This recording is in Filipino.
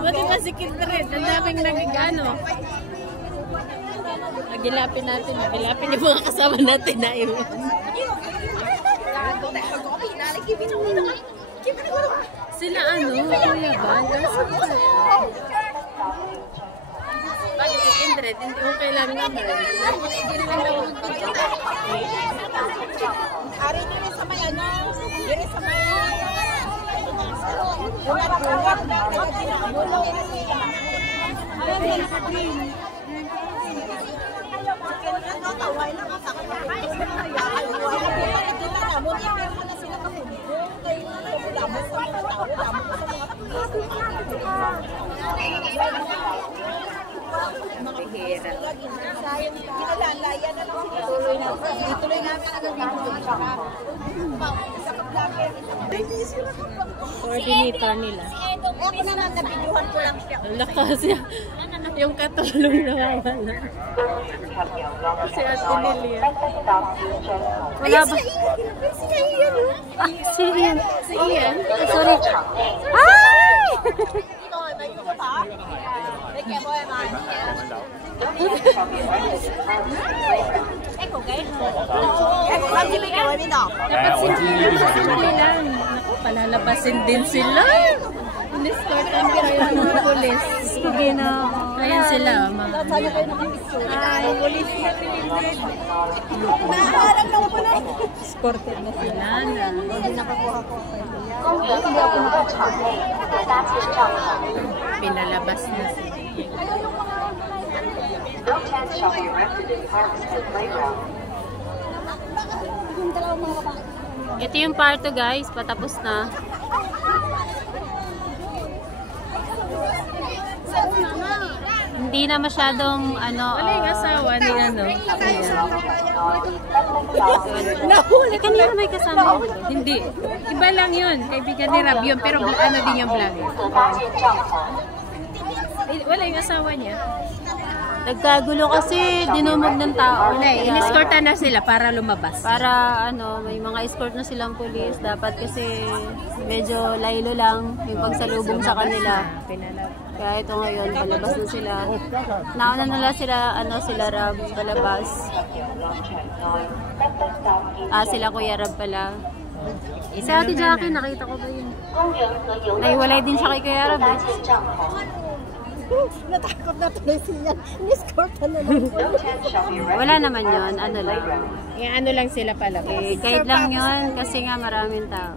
Buti pa si Kindred, ang daming nagigano. Nagilapin natin yung mga kasama natin na yun. Sila ano, kuya ba? Bakit si Kindred? Hindi ko kailangan naman. Ari nyo rin sa may ano, rin sa may coordinator nila. Lakas niya. Yung katulong nawawala. Si Ate Lilia. Wala ba? Si Ian. Si Ian. Sorry. Ay! Dapat sila. Naku, palalabasin din sila. Iniskortan ko yung mga polis. Ayan sila. Ay, polis. Naaharap lang ko na. Escorted na sila na. Hindi nakakuha ko. Pinalabas na sila. Ito yung part 2 guys, patapos na. Hindi na masyadong ano. Wala yung asawa ni ano. Nahuli. Kanina may kasama. Hindi. Iba lang yun. Kaibigan ni Rab yun. Pero ano din yung vlog. Wala yung asawa niya. Nagkagulo kasi dinumog ng tao. In-escortan na sila para lumabas. Para ano, may mga escort na silang pulis. Dapat kasi medyo laylo lang yung pagsalubong sa kanila. Kaya ito ngayon, palabas na sila. Nauna nila sila, ano, sila Rab, palabas. Sila Kuya Rab pala. Si Ate Jackie, nakita ko ba yun? Nahiwalay din siya kay Kuya Rab eh. Natakot na tuloy siya. Iniskortan na lang. Wala naman yun, ano lang. Ano lang sila pala. Guide lang yun kasi nga maraming tao.